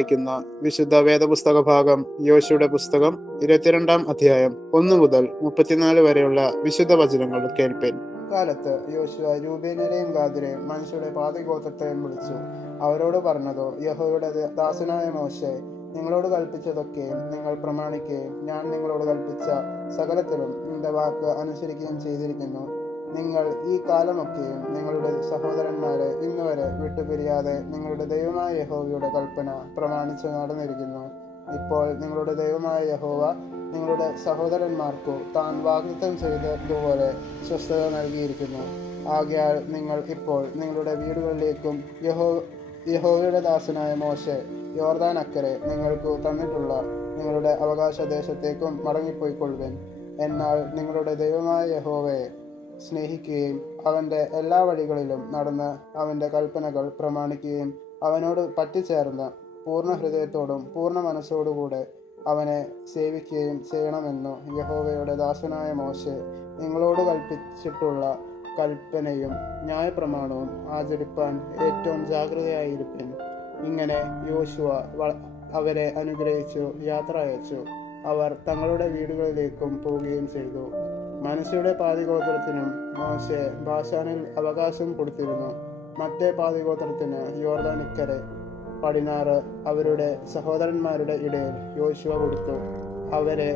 വായിക്കുന്ന വിശുദ്ധ വേദപുസ്തക ഭാഗം യോശുവയുടെ പുസ്തകം 22-ാം അധ്യായം 1 മുതൽ 34 വരെയുള്ള വിശുദ്ധ വചനങ്ങൾ കേൾപ്പേൻ. കാലത്ത് യോശുവ രൂബേന്യരെയും ഗാദിരെയും മനുഷ്യരുടെ പാതിഗോത്രത്തെയും വിളിച്ചു. അവരോട് പറഞ്ഞതോ, യഹോവയുടെ ദാസനായ മോശെ നിങ്ങളോട് കൽപ്പിച്ചതൊക്കെയും നിങ്ങൾ പ്രമാണിക്കുകയും ഞാൻ നിങ്ങളോട് കൽപ്പിച്ച സകലത്തിലും നിന്റെ വാക്ക് അനുസരിക്കുകയും ചെയ്തിരിക്കുന്നു. നിങ്ങൾ ഈ കാലമൊക്കെയും നിങ്ങളുടെ സഹോദരന്മാരെ ഇന്നുവരെ വിട്ടുപിരിയാതെ നിങ്ങളുടെ ദൈവമായ യഹോവയുടെ കൽപ്പന പ്രമാണിച്ച് നടന്നിരിക്കുന്നു. ഇപ്പോൾ നിങ്ങളുടെ ദൈവമായ യഹോവ നിങ്ങളുടെ സഹോദരന്മാർക്കു താൻ വാഗ്ദത്തം ചെയ്തതുപോലെ സ്വസ്ഥത നൽകിയിരിക്കുന്നു. ആകയാൽ നിങ്ങൾ ഇപ്പോൾ നിങ്ങളുടെ വീടുകളിലേക്കും യഹോവയുടെ ദാസനായ മോശെ യോർദാൻ അക്കരെ നിങ്ങൾക്ക് തന്നിട്ടുള്ള നിങ്ങളുടെ അവകാശ ദേശത്തേക്കും മടങ്ങിപ്പോയിക്കൊള്ളുവിൻ. എന്നാൽ നിങ്ങളുടെ ദൈവമായ യഹോവയെ സ്നേഹിക്കുകയും അവൻ്റെ എല്ലാ വഴികളിലും നടന്ന് അവൻ്റെ കൽപ്പനകൾ പ്രമാണിക്കുകയും അവനോട് പറ്റിച്ചേർന്ന് പൂർണ്ണ ഹൃദയത്തോടും പൂർണ്ണ മനസ്സോടുകൂടെ അവനെ സേവിക്കുകയും ചെയ്യണമെന്നു യഹോവയുടെ ദാസനായ മോശെ നിങ്ങളോട് കൽപ്പിച്ചിട്ടുള്ള കൽപ്പനയും ന്യായപ്രമാണവും ആചരിപ്പാൻ ഏറ്റവും ജാഗ്രതയായിരിപ്പിൻ. ഇങ്ങനെ യോശുവ അവരെ അനുഗ്രഹിച്ചു യാത്ര അയച്ചു. അവർ തങ്ങളുടെ വീടുകളിലേക്കും പോവുകയും ചെയ്തു. മനശ്ശെയുടെ പാതിഗോത്രത്തിനും മോശെ ബാശാനിൽ അവകാശം കൊടുത്തിരുന്നു. മറ്റേ പാതിഗോത്രത്തിന് യോർദാനിക്കരെ പടിഞ്ഞാറ് അവരുടെ സഹോദരന്മാരുടെ ഇടയിൽ യോശുവ കൊടുത്തു. അവരെ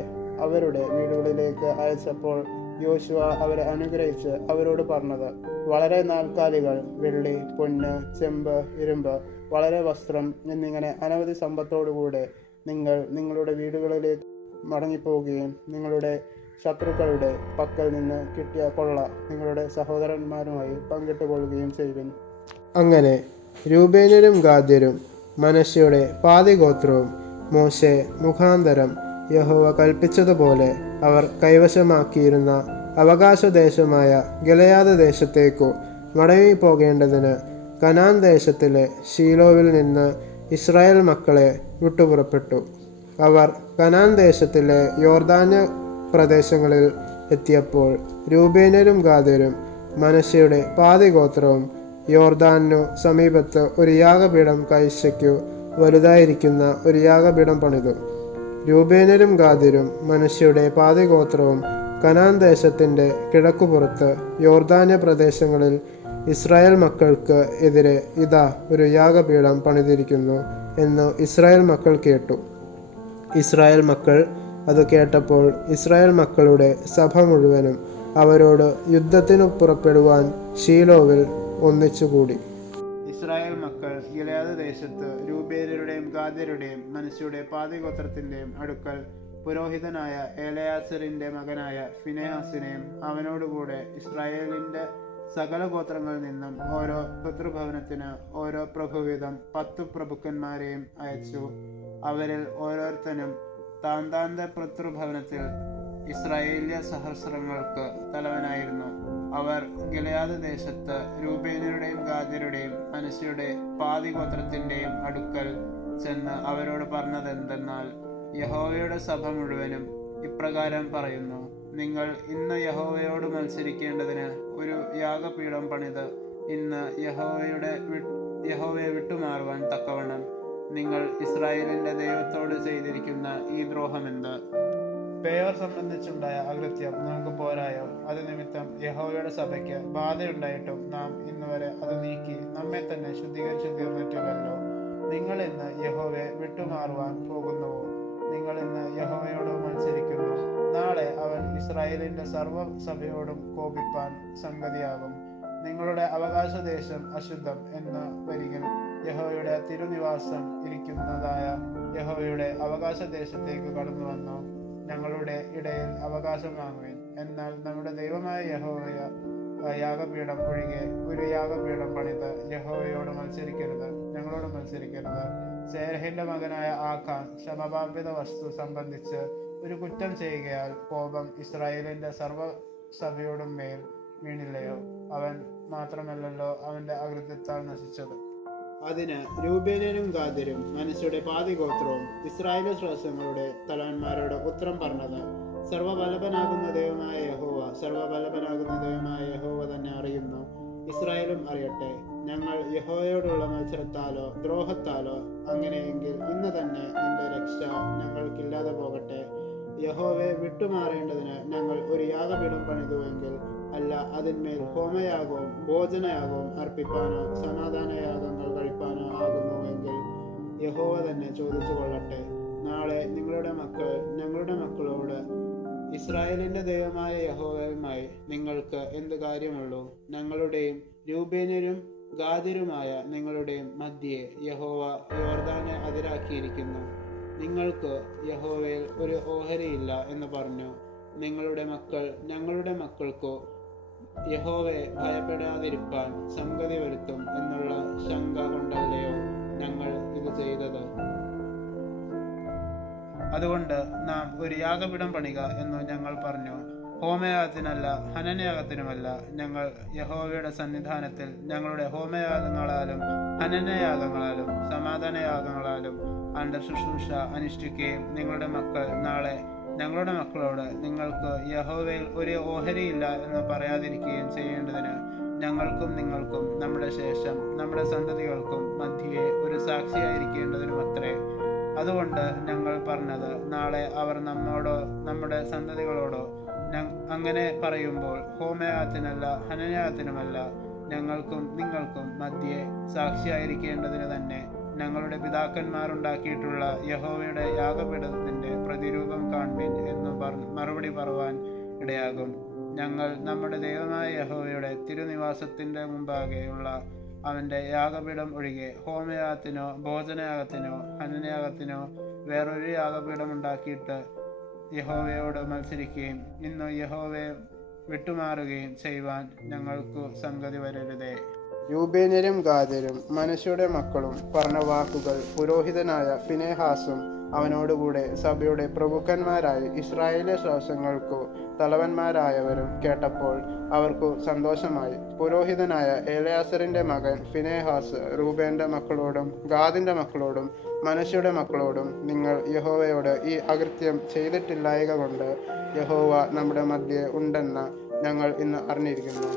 അവരുടെ വീടുകളിലേക്ക് അയച്ചപ്പോൾ യോശുവ അവരെ അനുഗ്രഹിച്ച് അവരോട് പറഞ്ഞത്, വളരെ നാൽക്കാലികൾ, വെള്ളി, പൊന്ന്, ചെമ്പ്, ഇരുമ്പ്, വളരെ വസ്ത്രം എന്നിങ്ങനെ അനവധി സമ്പത്തോടുകൂടെ നിങ്ങൾ നിങ്ങളുടെ വീടുകളിലേക്ക് മടങ്ങിപ്പോവുകയും നിങ്ങളുടെ ശത്രുക്കളുടെ പക്കൽ നിന്ന് കിട്ടിയ കൊള്ള നിങ്ങളുടെ സഹോദരന്മാരുമായി പങ്കിട്ടുകൊള്ളുകയും ചെയ്യുവിൻ. അങ്ങനെ രൂബേന്യരും ഗാദ്യരും മനശ്ശെയുടെ പാതിഗോത്രവും മോശെ മുഖാന്തരം യഹോവ കൽപ്പിച്ചതുപോലെ അവർ കൈവശമാക്കിയിരുന്ന അവകാശദേശമായ ഗിലെയാദ് ദേശത്തേക്കു മടങ്ങിപ്പോകേണ്ടതിന് കനാൻ ദേശത്തിലെ ശീലോവിൽ നിന്ന് ഇസ്രായേൽ മക്കളെ വിട്ടുപുറപ്പെട്ടു. അവർ കനാൻ ദേശത്തിലെ യോർദാന് പ്രദേശങ്ങളിൽ എത്തിയപ്പോൾ രൂബേന്യരും ഗാദ്യരും മനശ്ശെയുടെ പാതിഗോത്രവും യോർദാനു സമീപത്ത് ഒരു യാഗപീഠം കൈശയ്ക്കു വലുതായിരിക്കുന്ന ഒരു യാഗപീഠം പണിതു. രൂബേന്യരും ഗാദ്യരും മനശ്ശെയുടെ പാതിഗോത്രവും കനാൻ ദേശത്തിൻ്റെ കിഴക്കുപുറത്ത് യോർദാന്യ പ്രദേശങ്ങളിൽ ഇസ്രായേൽ മക്കൾക്ക് എതിരെ ഇതാ ഒരു യാഗപീഠം പണിതിരിക്കുന്നു എന്ന് ഇസ്രായേൽ മക്കൾ കേട്ടു. ഇസ്രായേൽ മക്കൾ അത് കേട്ടപ്പോൾ ഇസ്രായേൽ മക്കളുടെ സഭ മുഴുവനും അവരോട് യുദ്ധത്തിനു പുറപ്പെടുവാൻ ശീലോവിൽ ഒന്നിച്ചുകൂടി. ഇസ്രായേൽ മക്കൾ ഗിലെയാദ് ദേശത്ത് രൂബേന്യരുടെയും ഗാദ്യരുടെയും മനശ്ശെയുടെ പാതിഗോത്രത്തിൻ്റെയും അടുക്കൽ പുരോഹിതനായ എലയാസറിൻ്റെ മകനായ ഫിനെഹാസിനെയും അവനോടുകൂടെ ഇസ്രായേലിൻ്റെ സകല ഗോത്രങ്ങളിൽ നിന്നും ഓരോ പിതൃഭവനത്തിന് ഓരോ പ്രഭുവിധം 10 പ്രഭുക്കന്മാരെയും അയച്ചു. അവരിൽ ഓരോരുത്തനും താന്താന്റെ പിതൃഭവനത്തിൽ ഇസ്രായേല്യ സഹസ്രങ്ങൾക്ക് തലവനായിരുന്നു. അവർ ഗിലെയാദ് ദേശത്ത് രൂബേന്യരുടെയും ഗാദ്യരുടെയും മനശ്ശെയുടെ പാതിഗോത്രത്തിൻ്റെയും അടുക്കൽ ചെന്ന് അവരോട് പറഞ്ഞതെന്തെന്നാൽ, യഹോവയുടെ സഭ മുഴുവനും ഇപ്രകാരം പറയുന്നു, നിങ്ങൾ ഇന്ന് യഹോവയോട് മത്സരിക്കേണ്ടതിന് ഒരു യാഗപീഠം പണിത് ഇന്ന് യഹോവയെ വിട്ടുമാറുവാൻ തക്കവണ്ണം നിങ്ങൾ ഇസ്രായേലിന്റെ ദൈവത്തോട് ചെയ്തിരിക്കുന്ന ഈ ദ്രോഹമെന്ത്? പേർ സംബന്ധിച്ചുണ്ടായ അകൃത്യം നമുക്ക് പോരായോ? അത് നിമിത്തം യഹോവയുടെ സഭയ്ക്ക് ബാധയുണ്ടായിട്ടും നാം ഇന്നുവരെ അത് നീക്കി നമ്മെ തന്നെ ശുദ്ധീകരിച്ചു തീർന്നിട്ടില്ലല്ലോ. നിങ്ങൾ ഇന്ന് യഹോവയെ വിട്ടുമാറുവാൻ പോകുന്നുവോ? നിങ്ങൾ ഇന്ന് യഹോവയോട് മത്സരിക്കുന്നു. നാളെ അവൻ ഇസ്രായേലിന്റെ സർവ്വസഭയോടും കോപിപ്പാൻ സംഗതിയാകും. നിങ്ങളുടെ അവകാശദേശം അശുദ്ധം എന്ന വരികിൽ യഹോവയുടെ തിരുനിവാസം ഇരിക്കുന്നതായ യഹോവയുടെ അവകാശദേശത്തേക്ക് കടന്നു വന്നു ഞങ്ങളുടെ ഇടയിൽ അവകാശം വാങ്ങുവിൻ. എന്നാൽ നമ്മുടെ ദൈവമായ യഹോവയ യാഗപീഠം ഒഴികെ ഒരു യാഗപീഠം പണിത് യഹോവയോട് ഞങ്ങളോട് മത്സരിക്കരുത്. സേരഹിന്റെ മകനായ ആഖാൻ ശമപാപിത വസ്തു സംബന്ധിച്ച് ഒരു കുറ്റം ചെയ്യുകയാൽ കോപം ഇസ്രായേലിന്റെ സർവ്വസഭയോടും മേൽ വീണില്ലയോ? അവൻ മാത്രമല്ലല്ലോ അവന്റെ അകൃത്യത്താൽ നശിച്ചത്. അതിന് രൂബേന്യരും ഗാദ്യരും മനശ്ശെയുടെ പാതിഗോത്രവും ഇസ്രായേൽ ശ്രേഷ്ഠങ്ങളുടെ തലവന്മാരോട് ഉത്തരം പറഞ്ഞത്, സർവ്വബലവനാകുന്ന ദൈവമായ യഹോവ തന്നെ അറിയുന്നു. ഇസ്രായേലും അറിയട്ടെ, ഞങ്ങൾ യഹോവയോടുള്ള മത്സരത്താലോ ദ്രോഹത്താലോ അങ്ങനെയെങ്കിൽ ഇന്ന് തന്നെ നിന്റെ രക്ഷ ഞങ്ങൾക്കില്ലാതെ പോകട്ടെ. യഹോവയെ വിട്ടുമാറേണ്ടതിന് ഞങ്ങൾ ഒരു യാഗപീഠം പണിതുവെങ്കിൽ, അല്ല അതിന്മേൽ ഹോമയാഗവും ഭോജനയാഗവും അർപ്പിപ്പാനോ സമാധാനയാഗങ്ങൾ കഴിപ്പാനോ ആകുന്നുവെങ്കിൽ യഹോവ തന്നെ ചോദിച്ചു കൊള്ളട്ടെ. നാളെ നിങ്ങളുടെ മക്കൾ ഞങ്ങളുടെ മക്കളോട്, ഇസ്രായേലിന്റെ ദൈവമായ യഹോവയുമായി നിങ്ങൾക്ക് എന്ത് കാര്യമുള്ളൂ? ഞങ്ങളുടെയും രൂബേന്യരും ഗാദ്യരുമായ നിങ്ങളുടെയും മധ്യേ യഹോവ യോർദാനെ അതിരാക്കിയിരിക്കുന്നു. നിങ്ങൾക്ക് യഹോവയിൽ ഒരു ഓഹരിയില്ല എന്ന് പറഞ്ഞു. നിങ്ങളുടെ മക്കൾ ഞങ്ങളുടെ മക്കൾക്കോ യഹോവയെ ഭയപ്പെടാതിരിപ്പാൻ സംഗതി വരുത്തും എന്നുള്ള ശങ്ക കൊണ്ടല്ലയോ ഞങ്ങൾ ഇത് ചെയ്തത്? അതുകൊണ്ട് നാം ഒരു യാഗപീഠം പണിക എന്ന് ഞങ്ങൾ പറഞ്ഞു. ഹോമയാഗത്തിനല്ല ഹനനയാഗത്തിനുമല്ല. ഞങ്ങൾ യഹോവയുടെ സന്നിധാനത്തിൽ ഞങ്ങളുടെ ഹോമയാഗങ്ങളാലും ഹനനയാഗങ്ങളാലും സമാധാനയാഗങ്ങളാലും അന്തർശുശ്രൂഷ അനുഷ്ഠിക്കുകയും നിങ്ങളുടെ മക്കൾ നാളെ ഞങ്ങളുടെ മക്കളോട് നിങ്ങൾക്ക് യഹോവയിൽ ഒരു ഓഹരിയില്ല എന്ന് പറയാതിരിക്കുകയും ചെയ്യേണ്ടതിന് ഞങ്ങൾക്കും നിങ്ങൾക്കും നമ്മുടെ ശേഷം നമ്മുടെ സന്തതികൾക്കും മധ്യേ ഒരു സാക്ഷിയായിരിക്കേണ്ടതിനുമത്രേ. അതുകൊണ്ട് ഞങ്ങൾ പറഞ്ഞത്, നാളെ അവർ നമ്മോടോ നമ്മുടെ സന്തതികളോടോ അങ്ങനെ പറയുമ്പോൾ ഹോമയാഗത്തിനല്ല ഹനനയാഗത്തിനുമല്ല ഞങ്ങൾക്കും നിങ്ങൾക്കും മധ്യേ സാക്ഷിയായിരിക്കേണ്ടതിന് തന്നെ ഞങ്ങളുടെ പിതാക്കന്മാരുണ്ടാക്കിയിട്ടുള്ള യഹോവയുടെ യാഗപീഠത്തിന്റെ പ്രതിരൂപം കാൺമീൻ എന്ന് മറുപടി പറയുവാൻ ഇടയാകും. ഞങ്ങൾ നമ്മുടെ ദൈവമായ യഹോവയുടെ തിരുനിവാസത്തിന്റെ മുമ്പാകെയുള്ള അവന്റെ യാഗപീഠം ഒഴികെ ഹോമയാഗത്തിനോ ഭോജനയാഗത്തിനോ ഹനനയാഗത്തിനോ വേറൊരു യാഗപീഠം ഉണ്ടാക്കിയിട്ട് യഹോവയോട് മത്സരിക്കുകയും ഇന്ന് യഹോവയെ വിട്ടുമാറുകയും ചെയ്യുവാൻ ഞങ്ങൾക്ക് സംഗതി വരരുതേ. രൂബേന്യരും ഗാദ്യരും മനശ്ശെയുടെ മക്കളും പറഞ്ഞ വാക്കുകൾ പുരോഹിതനായ ഫിനെഹാസും അവനോടുകൂടെ സഭയുടെ പ്രഭുക്കന്മാരായി ഇസ്രായേലിലെ ശാസങ്ങൾക്കു തലവന്മാരായവരും കേട്ടപ്പോൾ അവർക്കു സന്തോഷമായി. പുരോഹിതനായ എലയാസറിന്റെ മകൻ ഫിനെഹാസ് റൂബേന്റെ മക്കളോടും ഗാദിന്റെ മക്കളോടും മനശ്ശെയുടെ മക്കളോടും, നിങ്ങൾ യഹോവയോട് ഈ അകൃത്യം ചെയ്തിട്ടില്ലായക കൊണ്ട് യഹോവ നമ്മുടെ മധ്യേ ഉണ്ടെന്ന് ഞങ്ങൾ ഇന്ന് അറിഞ്ഞിരിക്കുന്നു.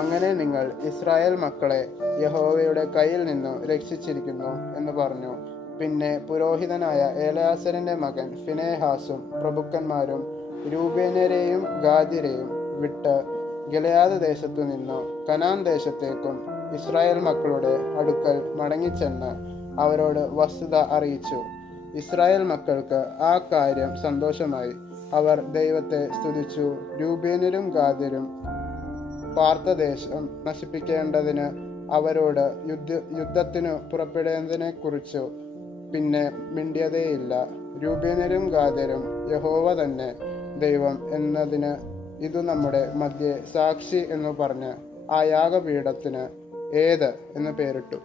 അങ്ങനെ നിങ്ങൾ ഇസ്രായേൽ മക്കളെ യഹോവയുടെ കയ്യിൽ നിന്ന് രക്ഷിച്ചിരിക്കുന്നു എന്ന് പറഞ്ഞു. പിന്നെ പുരോഹിതനായ എലയാസറിന്റെ മകൻ ഫിനെഹാസും പ്രഭുക്കന്മാരും രൂബേന്യരെയും ഗാദ്യരെയും വിട്ട് ഗിലെയാദ് ദേശത്തു നിന്നു കനാൻ ദേശത്തേക്കും ഇസ്രായേൽ മക്കളുടെ അടുക്കൽ മടങ്ങിച്ചെന്ന് അവരോട് വസ്തുത അറിയിച്ചു. ഇസ്രായേൽ മക്കൾക്ക് ആ കാര്യം സന്തോഷമായി. അവർ ദൈവത്തെ സ്തുതിച്ചു. രൂബേന്യരും ഗാദ്യരും പാർത്തദേശം നശിപ്പിക്കേണ്ടതിന് അവരോട് യുദ്ധത്തിനു പുറപ്പെടുന്നതിനെ കുറിച്ചു പിന്നെ മിണ്ടിയതേയില്ല. രൂബേന്യരും ഗാദ്യരും യഹോവ തന്നെ ദൈവം എന്നതിന് ഇതു നമ്മുടെ മധ്യേ സാക്ഷി എന്ന് പറഞ്ഞ് ആ യാഗപീഠത്തിന് ഏത് എന്ന് പേരിട്ടു.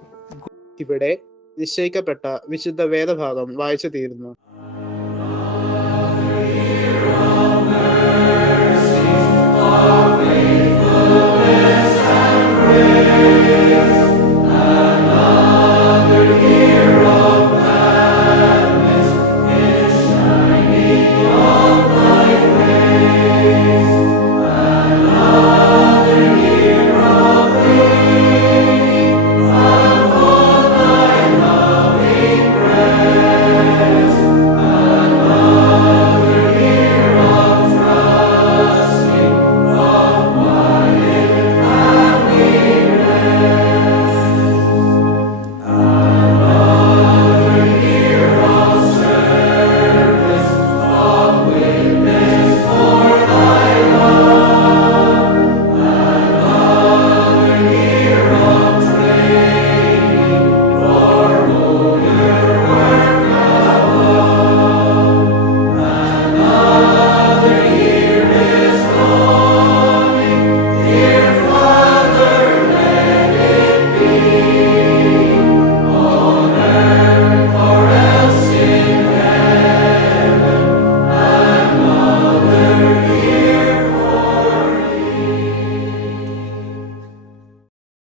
ഇവിടെ നിശ്ചയിക്കപ്പെട്ട വിശുദ്ധ വേദഭാഗം വായിച്ചു തീരുന്നു.